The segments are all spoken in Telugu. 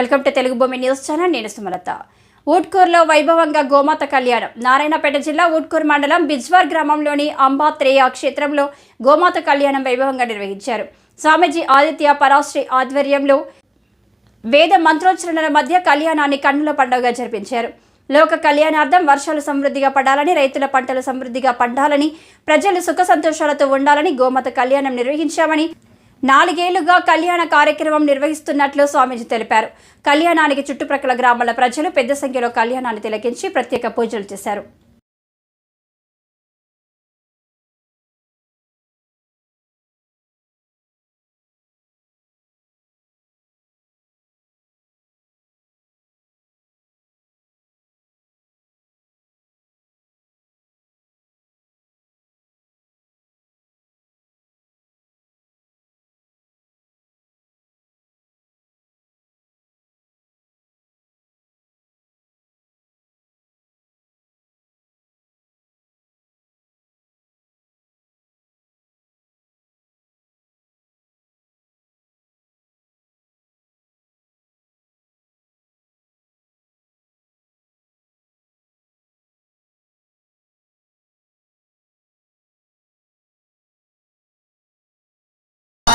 వెల్కమ్ టు తెలుగు భూమి న్యూస్ ఛానల్ నేను సుమలత. ఊట్కూర్లో వైభవంగా గోమాత కళ్యాణం. నారాయణపేట జిల్లా ఊట్కూర్ మండలం బిజ్వార్ గ్రామంలోని అంబాత్రేయ క్షేత్రంలో గోమాత కళ్యాణం వైభవంగా నిర్వహించారు. స్వామీజీ ఆదిత్య పరాశ్రీ ఆధ్వర్యంలో వేద మంత్రోచ్చరణల మధ్య కళ్యాణాన్ని కన్నుల పండుగగా జరిపించారు. లోక కళ్యాణార్థం వర్షాలు సమృద్ధిగా పడాలని రైతుల పంటలు సమృద్ధిగా పండాలని ప్రజలు సుఖ సంతోషాలతో ఉండాలని గోమాత కళ్యాణం నిర్వహించామని నాలుగేళ్ళుగా కళ్యాణ కార్యక్రమం నిర్వహిస్తున్నట్లు స్వామీజీ తెలిపారు. కళ్యాణానికి చుట్టుప్రక్కల గ్రామాల ప్రజలు పెద్ద సంఖ్యలో కళ్యాణాన్ని తిలకించి ప్రత్యేక పూజలు చేశారు.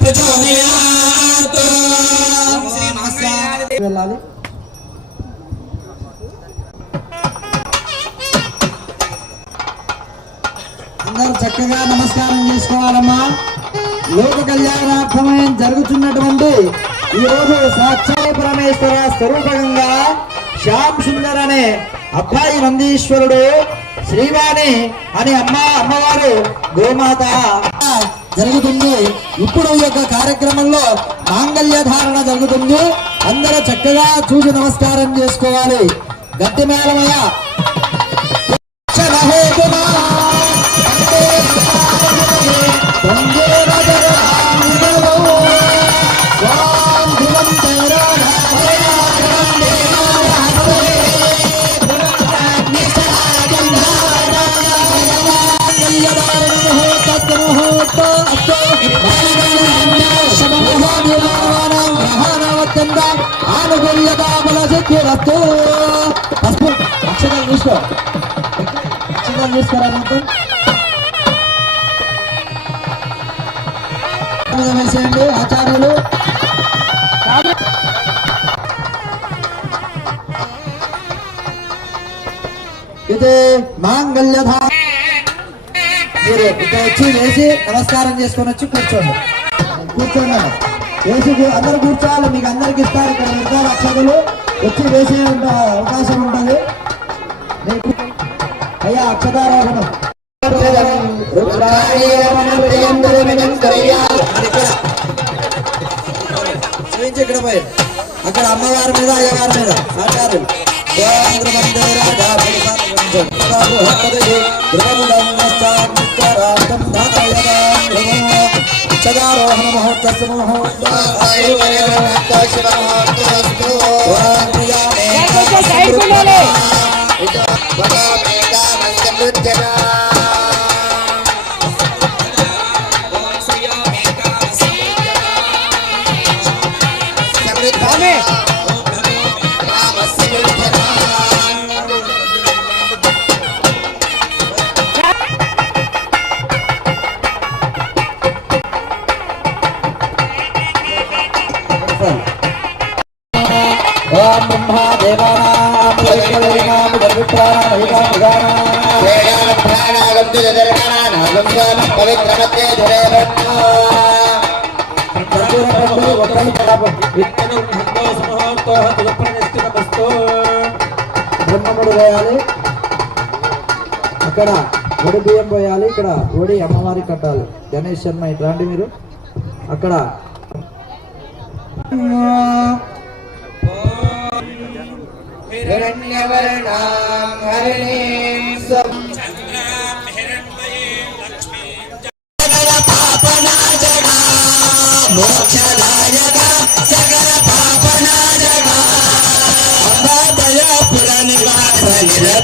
ప్రచోదయాత్ వెళ్ళాలి. అందరూ చక్కగా నమస్కారం చేసుకోవాలమ్మా. లోక కళ్యాణార్థమై జరుగుతున్నటువంటి ఈ రోజు సాక్షాత్ పరమేశ్వర స్వరూపంగా శ్యామ్ సుందర్ అనే అబ్బాయి నందీశ్వరుడు శ్రీవాణి అని అమ్మ అమ్మవారు గోమాత. జరుగుతుంది. ఇప్పుడు ఈ యొక్క కార్యక్రమంలో మాంగళ్య ధారణ జరుగుతుంది. అందరూ చక్కగా చూసి నమస్కారం చేసుకోవాలి. గట్టి మేళమయ్య. ఆనుకూల్యతామలసిద్ధిరస్తు పసుపు అక్షరాలు చూసుకో అక్షరాలు చూసుకోరా వేసేయండి ఆచార్యులు ఇది మాంగళ్యధా మీరు ఇక్కడ వచ్చి వేసి నమస్కారం చేసుకొని వచ్చి కూర్చోండి. కూర్చోండి వేసి అందరు కూర్చోవాలి మీకు అందరికి ఇస్తారు ఇక్కడ ఇద్దరు అక్షరులు వచ్చి వేసే అవకాశం ఉంటుంది. అయ్యా అక్షతారోహణం చూపించి ఇక్కడ పోయి. అక్కడ అమ్మవారి మీద అయ్యవారి మీద. ఆచారు చదారోహణ మహోత్సవ దేవదేవానాం విత్తనం దుఃఖప్రనిష్ఠితమస్తు బ్రహ్మముడు వేయాలి అక్కడ ఒడి బియ్యం పోయాలి. ఇక్కడ ఒడి అమ్మవారి కట్టాలి. గణేష్ శర్మ ఇటు రండి మీరు. అక్కడ హిరణ్యవర్ణాం హరిణీం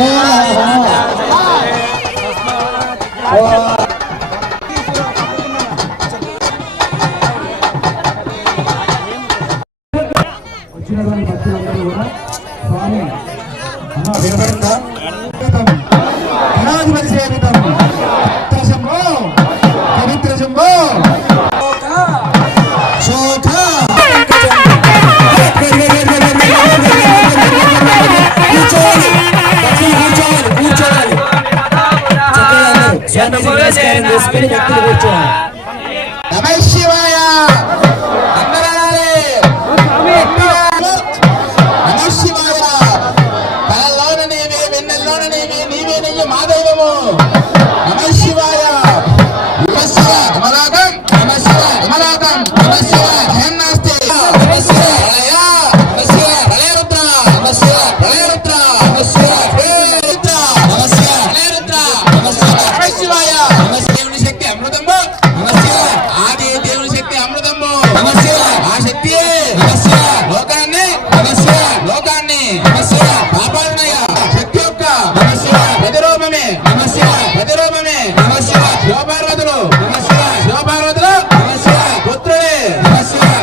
నమో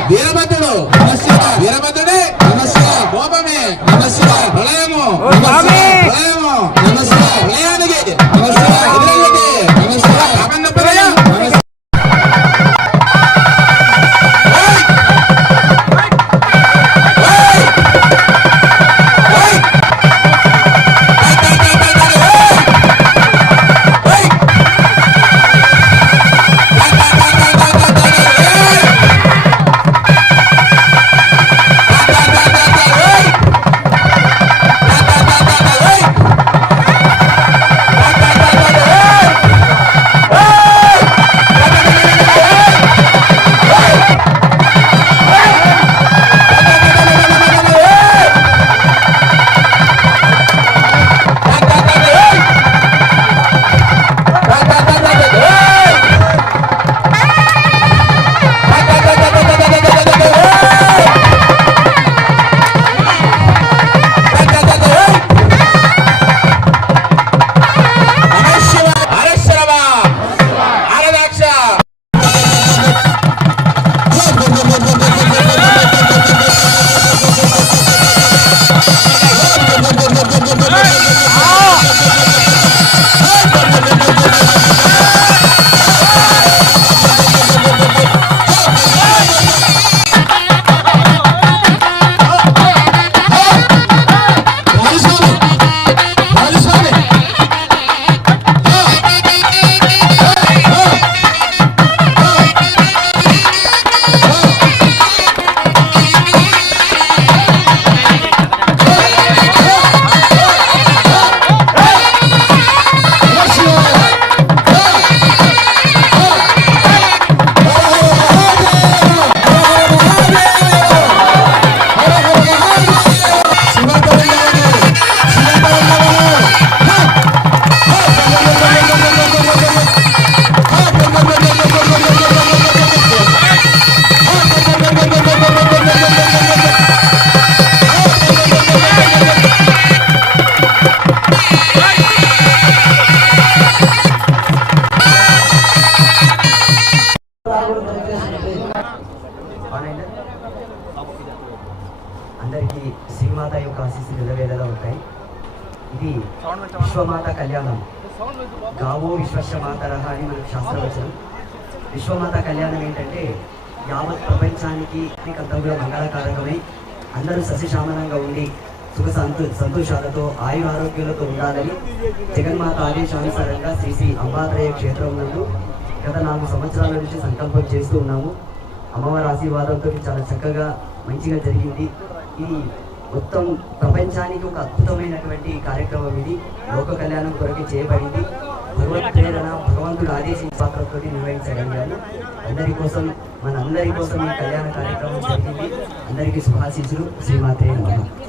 వీరభద్రుడు. వీరభద్రుడే. మోపమే ప్రళయము ఇది విశ్వమాత కళ్యాణం. గావో విశ్వస్య అని మనకు శాస్త్రవచనం. విశ్వమాత కళ్యాణం ఏంటంటే యావత్ ప్రపంచానికి కర్తవ్య మంగళకారకమై. అందరూ సస్యశామనంగా ఉండి సుఖ సంతో సంతోషాలతో ఆయు ఆరోగ్యాలతో ఉండాలని జగన్మాత ఆదేశానుసారంగా శ్రీ శ్రీ అంబాద్రయ క్షేత్రం నందు గత నాలుగు సంవత్సరాల నుంచి సంకల్పం చేస్తూ ఉన్నాము. అమ్మవారి ఆశీర్వాదంతో చాలా చక్కగా మంచిగా జరిగింది. ఇది మొత్తం ప్రపంచానికి ఒక అద్భుతమైనటువంటి కార్యక్రమం ఇది. లోక కళ్యాణం కొరకు చేయబడింది. భగవత్ ప్రేరణ భగవంతుడు ఆదేశించిన పాత్రతో నిర్వహించగలిగాము. అందరి కోసం మన అందరి కోసం ఈ కళ్యాణ కార్యక్రమం జరిగింది. అందరికీ శుభాశీసులు శ్రీమాతే నమః.